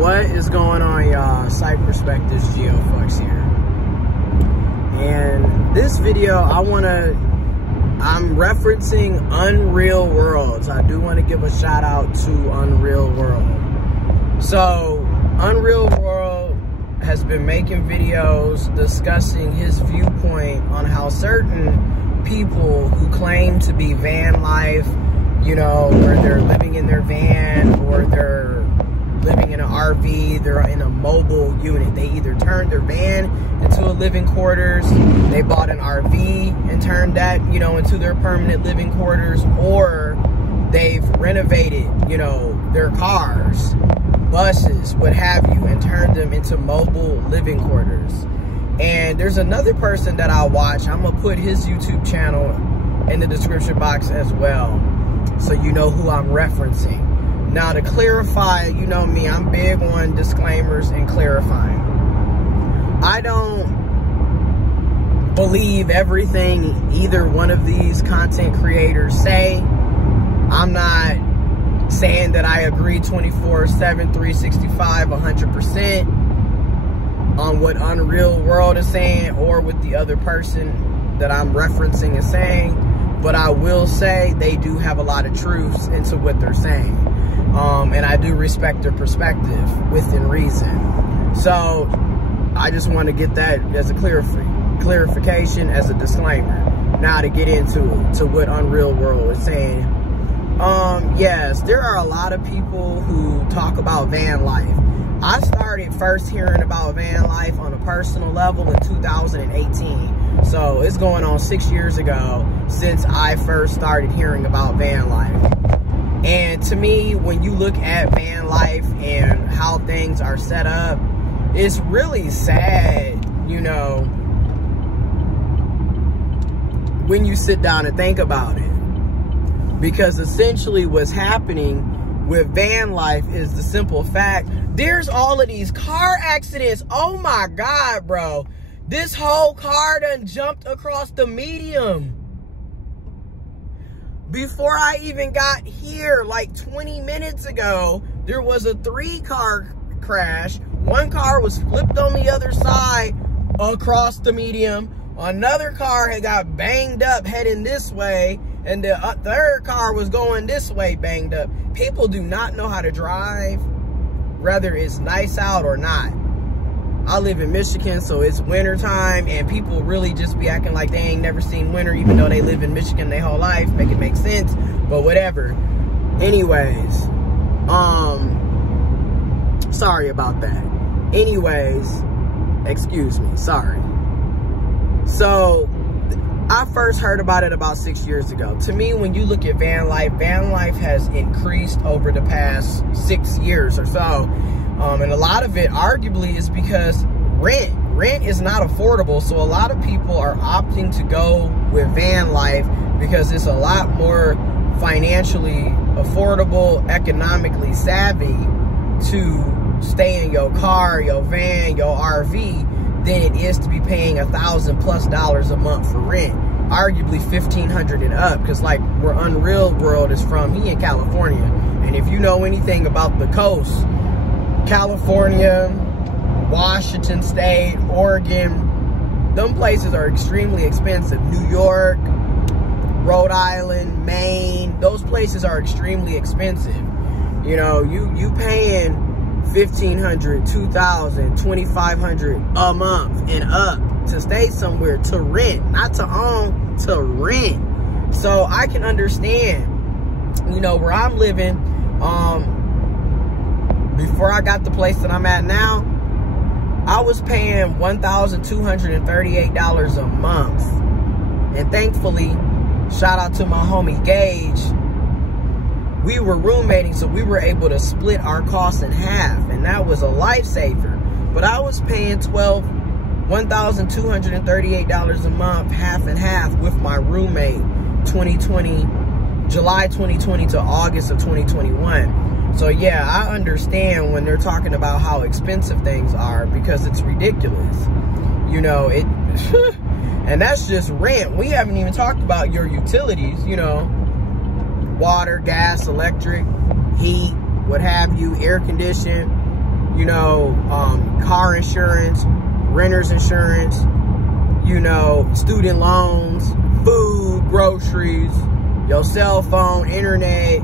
What is going on, y'all? Site Perspectives, GeoFlux here. And this video, I'm referencing Unreal Worlds. I do want to give a shout out to Unreal World. So, Unreal World has been making videos discussing his viewpoint on how certain people who claim to be van life, you know, where they're living in their van or they're living in an RV, they're in a mobile unit. They either turned their van into a living quarters, they bought an RV and turned that, you know, into their permanent living quarters, or they've renovated, you know, their cars, buses, what have you, and turned them into mobile living quarters. And there's another person that I watch. I'm gonna put his YouTube channel in the description box as well, so you know who I'm referencing. Now, to clarify, you know me, I'm big on disclaimers and clarifying. I don't believe everything either one of these content creators say. I'm not saying that I agree 24/7, 365, 100% on what Unreal World is saying or what the other person that I'm referencing is saying. But I will say they do have a lot of truths into what they're saying. And I do respect their perspective within reason. So I just want to get that as a clarification, as a disclaimer. Now to get into what Unreal World is saying. Yes, there are a lot of people who talk about van life. I started first hearing about van life on a personal level in 2018. So it's going on 6 years ago since I first started hearing about van life. And to me, when you look at van life and how things are set up, it's really sad, you know, when you sit down and think about it. Because essentially what's happening with van life is the simple fact, there's all of these car accidents. Oh my God, bro. This whole car done jumped across the median. Before I even got here, like 20 minutes ago, there was a 3-car crash. One car was flipped on the other side across the median. Another car had got banged up heading this way, and the third car was going this way banged up. People do not know how to drive, whether it's nice out or not. I live in Michigan, so it's winter time, and people really just be acting like they ain't never seen winter, even though they live in Michigan their whole life. Make it make sense, but whatever. Anyways, sorry about that. Anyways, excuse me, sorry. So, I first heard about it about 6 years ago. To me, when you look at van life has increased over the past 6 years or so. And a lot of it arguably is because rent is not affordable. So a lot of people are opting to go with van life because it's a lot more financially affordable, economically savvy to stay in your car, your van, your RV than it is to be paying $1,000+ a month for rent. Arguably $1,500 and up, because like where Unreal World is from, he in California. And if you know anything about the coast, California, Washington State, Oregon, them places are extremely expensive. New York, Rhode Island, Maine, those places are extremely expensive. You know, you paying $1,500, $2,000, $2,500 a month and up to stay somewhere, to rent, not to own, to rent. So I can understand, you know, where I'm living, before I got the place that I'm at now, I was paying $1,238 a month. And thankfully, shout out to my homie Gage, we were roommating, so we were able to split our costs in half, and that was a lifesaver. But I was paying $1,238 a month, half and half, with my roommate, July 2020 to August of 2021. So yeah, I understand when they're talking about how expensive things are, because it's ridiculous. You know, and that's just rent. We haven't even talked about your utilities, you know, water, gas, electric, heat, what have you, air conditioning, you know, car insurance, renter's insurance, you know, student loans, food, groceries, your cell phone, internet.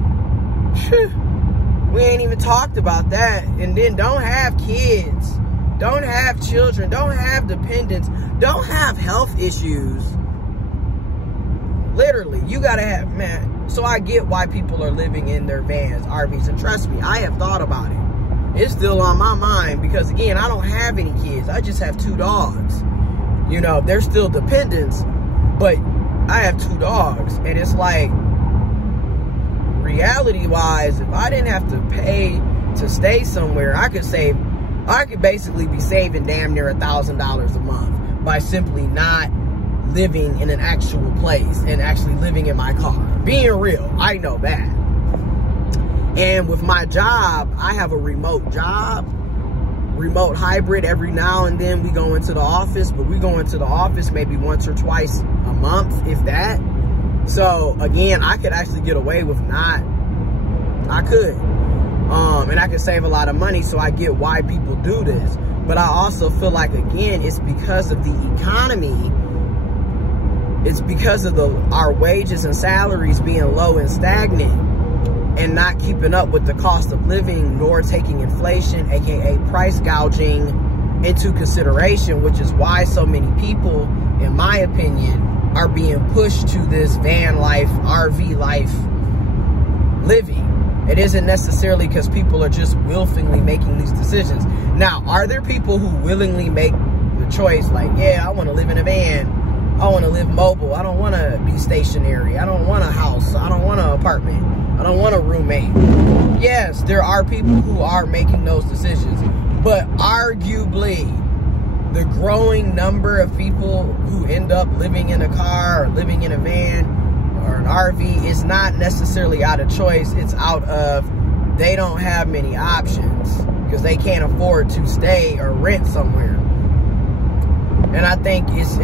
We ain't even talked about that. And then don't have kids, don't have children, don't have dependents, don't have health issues. Literally, you gotta have, man. So I get why people are living in their vans, RVs, and trust me, I have thought about it. It's still on my mind because, again, I don't have any kids. I just have 2 dogs. You know, they're still dependents, but I have 2 dogs. And it's like, reality-wise, if I didn't have to pay to stay somewhere, I could basically be saving damn near $1,000 a month by simply not living in an actual place and actually living in my car. Being real, I know that. And with my job, I have a remote job, remote hybrid. Every now and then we go into the office, but we go into the office maybe once or twice a month, if that. So again, I could actually get away with not, I could. And I could save a lot of money, so I get why people do this. But I also feel like, again, it's because of the economy. It's because of our wages and salaries being low and stagnant, and not keeping up with the cost of living, nor taking inflation, aka price gouging, into consideration, which is why so many people, in my opinion, are being pushed to this van life, RV life living. It isn't necessarily because people are just willfully making these decisions. Now, are there people who willingly make the choice, like, yeah, I want to live in a van, I want to live mobile, I don't want to be stationary, I don't want a house, I don't want an apartment, I don't want a roommate? Yes, there are people who are making those decisions, but arguably the growing number of people who end up living in a car or living in a van or an RV is not necessarily out of choice. It's out of, they don't have many options because they can't afford to stay or rent somewhere. And I think it's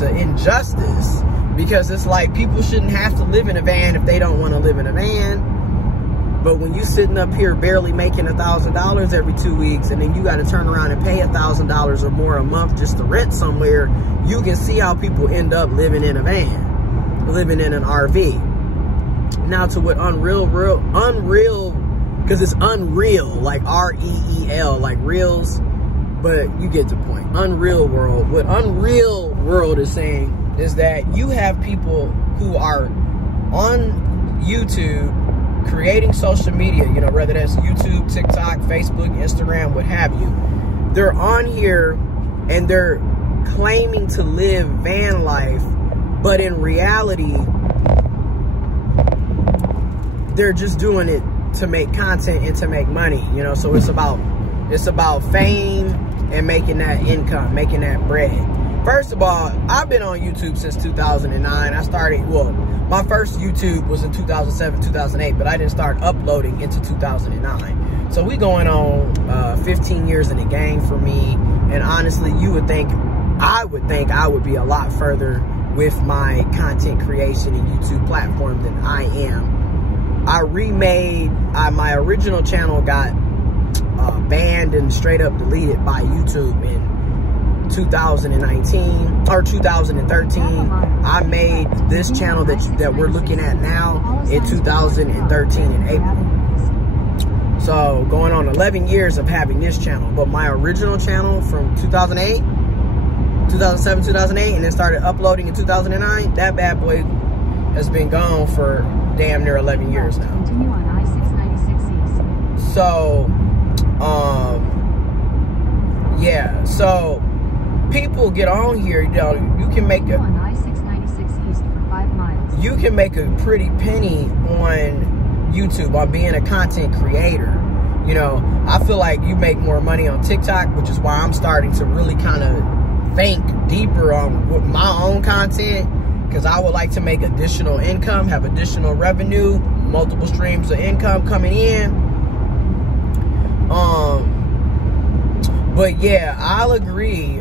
an injustice, because it's like, people shouldn't have to live in a van if they don't want to live in a van. But when you sitting up here barely making $1,000 every 2 weeks, and then you got to turn around and pay $1,000 or more a month just to rent somewhere, you can see how people end up living in a van, living in an RV. Now to what unreal, because it's unreal, like R-E-E-L, like reels, but you get the point. Unreal World. What Unreal World is saying is that you have people who are on YouTube creating social media, you know, whether that's YouTube, TikTok, Facebook, Instagram, what have you. They're on here and they're claiming to live van life, but in reality, they're just doing it to make content and to make money, you know. So it's about fame and making that income, making that bread. First of all, I've been on YouTube since 2009. I started, well, my first YouTube was in 2007, 2008, but I didn't start uploading into 2009. So we going on 15 years in the game for me. And honestly, I would be a lot further with my content creation and YouTube platform than I am. I remade, my original channel got banned and straight up deleted by YouTube in 2019 or 2013. I made this channel that we're looking at now in 2013 in April. So going on 11 years of having this channel. But my original channel from 2008, 2007, 2008, and then started uploading in 2009, that bad boy has been gone for damn near 11 years now. Continue on I-696 East. So, yeah, so people get on here, you know, you can make a, on I-696 East for 5 miles. You can make a pretty penny on YouTube on being a content creator. You know, I feel like you make more money on TikTok, which is why I'm starting to really kind of think deeper on my own content, because I would like to make additional income, have additional revenue, multiple streams of income coming in. But yeah, I'll agree.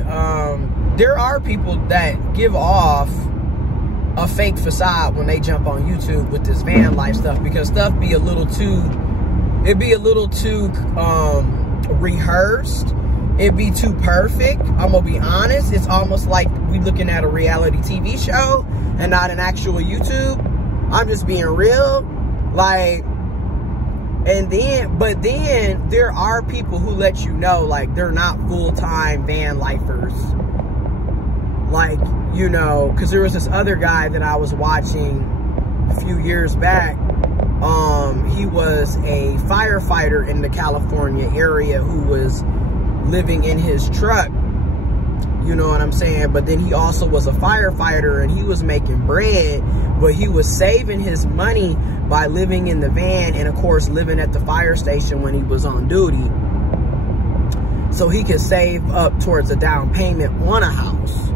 There are people that give off a fake facade when they jump on YouTube with this van life stuff, because stuff be a little too, it'd be a little too rehearsed. It'd be too perfect. I'm gonna be honest. It's almost like we looking at a reality TV show and not an actual YouTube. I'm just being real. Like, but then there are people who let you know, like, they're not full-time van lifers. Like, you know, because there was this other guy that I was watching a few years back. He was a firefighter in the California area who was living in his truck, you know what I'm saying? But then he also was a firefighter, and he was making bread, but he was saving his money by living in the van and, of course, living at the fire station when he was on duty, so he could save up towards a down payment on a house.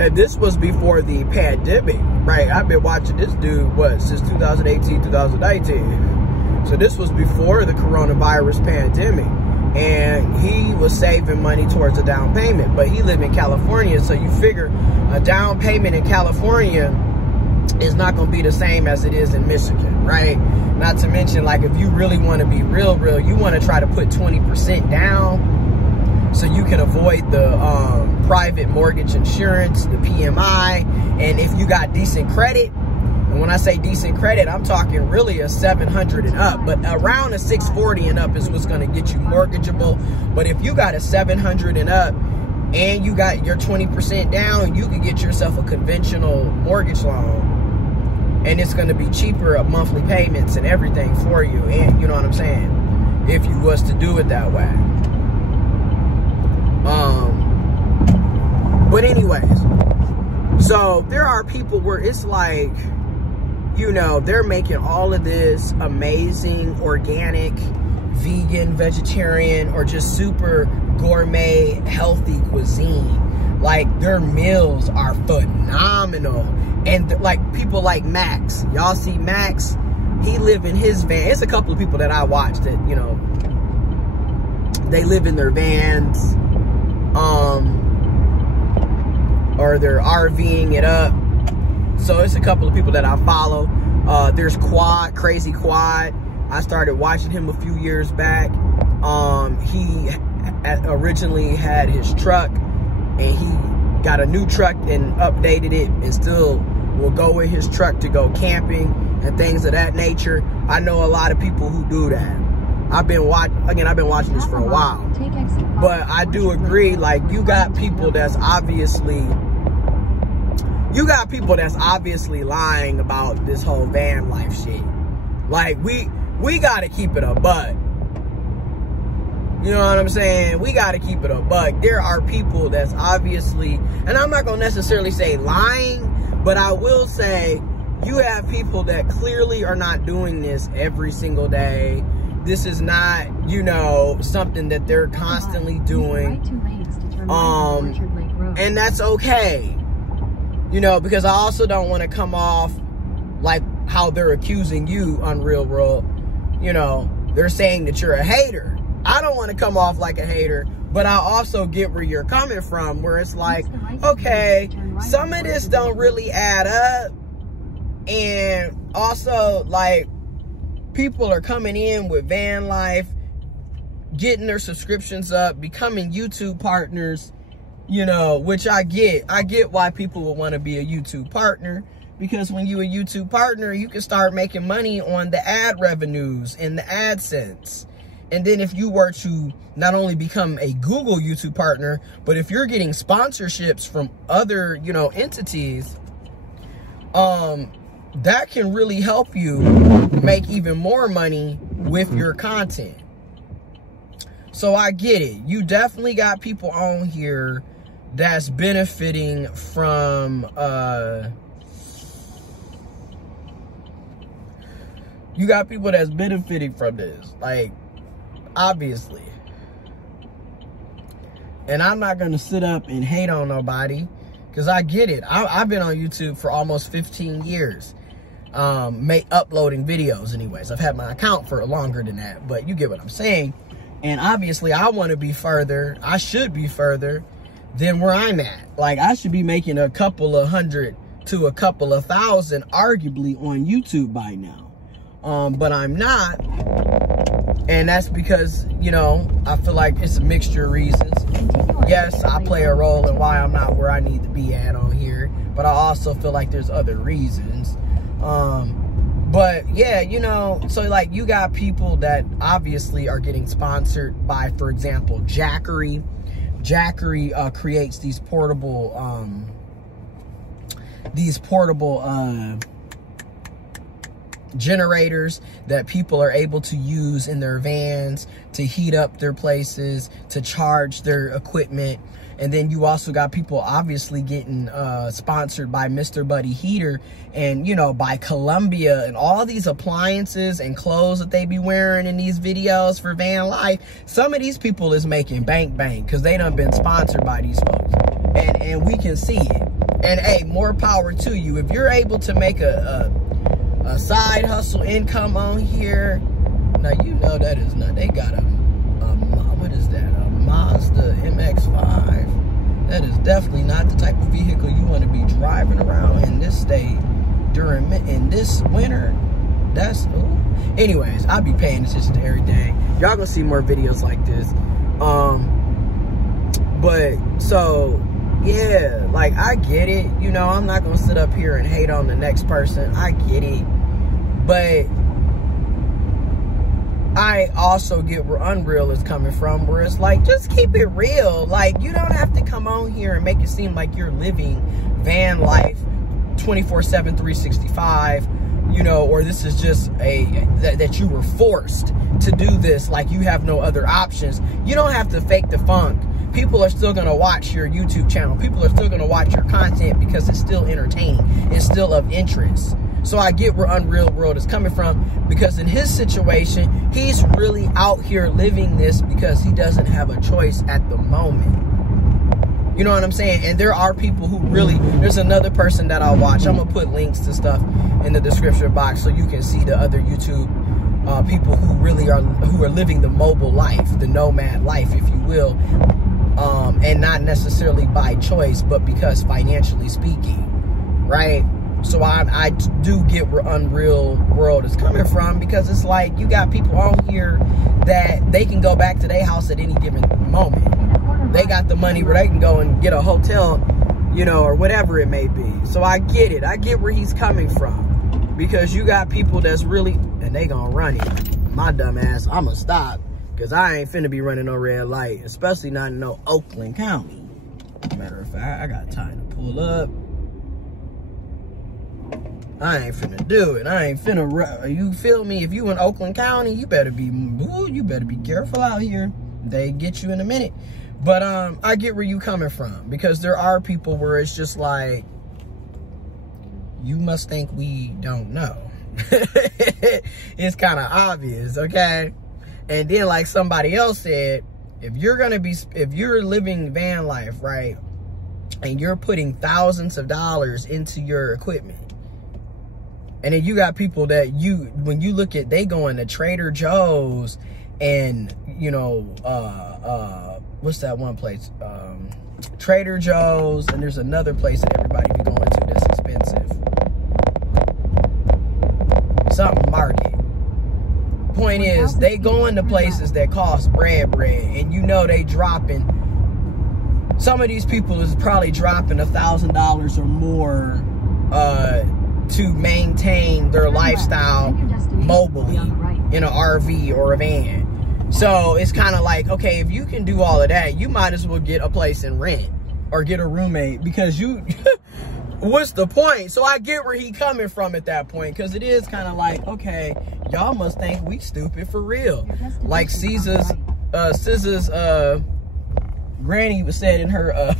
And this was before the pandemic, right? I've been watching this dude, since 2018, 2019. So this was before the coronavirus pandemic. And he was saving money towards a down payment. But he lived in California, so you figure a down payment in California is not going to be the same as it is in Michigan, right? Not to mention, like, if you really want to be real, you want to try to put 20% down so you can avoid the private mortgage insurance, the PMI, and if you got decent credit, and when I say decent credit, I'm talking really a 700 and up, but around a 640 and up is what's going to get you mortgageable. But if you got a 700 and up and you got your 20% down, you can get yourself a conventional mortgage loan, and it's going to be cheaper of monthly payments and everything for you, and you know what I'm saying, if you was to do it that way. But anyways, so there are people where it's like, you know, they're making all of this amazing organic, vegan, vegetarian, or just super gourmet, healthy cuisine. Like, their meals are phenomenal. And like people like Max, y'all see Max, he live in his van. It's a couple of people that I watched that, you know, they live in their vans, or they're RVing it up. So it's a couple of people that I follow. There's Quad, Crazy Quad. I started watching him a few years back. He originally had his truck, and he got a new truck and updated it, and still will go in his truck to go camping and things of that nature. I know a lot of people who do that. I've been watching this for a while, but I do agree, like, you got people that's obviously lying about this whole van life shit. Like, we gotta keep it a buck. You know what I'm saying? We gotta keep it a buck. There are people that's obviously, and I'm not gonna necessarily say lying, but I will say you have people that clearly are not doing this every single day. This is not, you know, something that they're constantly doing. And that's okay. You know, because I also don't want to come off like how they're accusing you on Real World. You know, they're saying that you're a hater. I don't want to come off like a hater, but I also get where you're coming from, where it's like, okay, some of this don't really add up. And also, like, people are coming in with van life, getting their subscriptions up, becoming YouTube partners, you know, which I get. I get why people would want to be a YouTube partner, because when you're a YouTube partner, you can start making money on the ad revenues and the AdSense. And then if you were to not only become a Google YouTube partner, but if you're getting sponsorships from other, you know, entities, that can really help you make even more money with your content. So I get it. You definitely got people on here that's benefiting from, you got people that's benefiting from this, like, obviously. And I'm not going to sit up and hate on nobody, because I get it. I've been on YouTube for almost 15 years. Uploading videos anyways. I've had my account for longer than that, but you get what I'm saying. And obviously I want to be further. I should be further than where I'm at. Like, I should be making a couple of hundred to a couple of thousand arguably on YouTube by now. but I'm not. And that's because, you know, I feel like it's a mixture of reasons. Yes, I play a role in why I'm not where I need to be at on here, but I also feel like there's other reasons. But yeah, you know, so like you got people that obviously are getting sponsored by, for example, Jackery. Jackery creates these portable generators that people are able to use in their vans to heat up their places, to charge their equipment. And then you also got people obviously getting sponsored by Mr. Buddy Heater and, you know, by Columbia and all these appliances and clothes that they be wearing in these videos for van life. Some of these people is making bank because they done been sponsored by these folks. And we can see it. And hey, more power to you. If you're able to make a side hustle income on here, now you know that is not, they got a what is that, a Mazda MX-5. That is definitely not the type of vehicle you want to be driving around in this state in this winter. That's, ooh. Anyways, I'll be paying attention to everything. Y'all gonna see more videos like this. But so yeah, like I get it, you know, I'm not gonna sit up here and hate on the next person. I get it, but I also get where Unreal is coming from, where it's like, just keep it real. Like, you don't have to come on here and make it seem like you're living van life 24/7, 365, you know, or this is just that you were forced to do this, like you have no other options. You don't have to fake the funk. People are still gonna watch your YouTube channel. People are still gonna watch your content because it's still entertaining. It's still of interest. So I get where Unreal World is coming from, because in his situation, he's really out here living this because he doesn't have a choice at the moment. You know what I'm saying? And there are people who really, there's another person that I watch. I'm gonna put links to stuff in the description box so you can see the other YouTube people who really are, who are living the mobile life, the nomad life, if you will. And not necessarily by choice, but because financially speaking, right? So I do get where Unreal World is coming from, because it's like you got people on here that they can go back to their house at any given moment. They got the money where they can go and get a hotel, you know, or whatever it may be. So I get it. I get where he's coming from, because you got people that's really, and they gonna run it. My dumb ass, I'ma stop, because I ain't finna be running no red light, especially not in no Oakland County. Matter of fact, I got time to pull up. I ain't finna do it. I ain't finna, you feel me? If you in Oakland County, you better be careful out here. They get you in a minute. But I get where you coming from, because there are people where it's just like, you must think we don't know. It's kind of obvious, okay? And then like somebody else said, if you're living van life, right, and you're putting thousands of dollars into your equipment, and then you got people that when you look at, they go into Trader Joe's and, you know, what's that one place? Trader Joe's, and there's another place that everybody be going to that's expensive. Something Market. Point is, they go into places that cost bread, and you know they dropping, some of these people is probably dropping $1,000 or more to maintain their lifestyle mobily in an RV or a van. So it's kind of like, okay, if you can do all of that, you might as well get a place and rent or get a roommate, because you what's the point? So I get where he coming from at that point, because it is kind of like, okay, y'all must think we stupid for real. Like SZA's granny said in her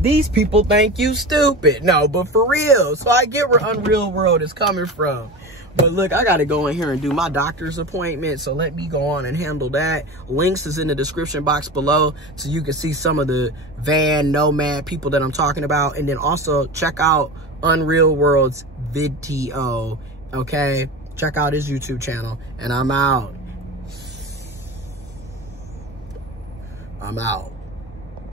these people think you stupid. No, but for real. So I get where Unreal World is coming from. But look, I gotta go in here and do my doctor's appointment, so let me go on and handle that. Links is in the description box below, so you can see some of the van nomad people that I'm talking about. And then also check out Unreal World's VidTO, okay? Check out his YouTube channel, and I'm out. I'm out.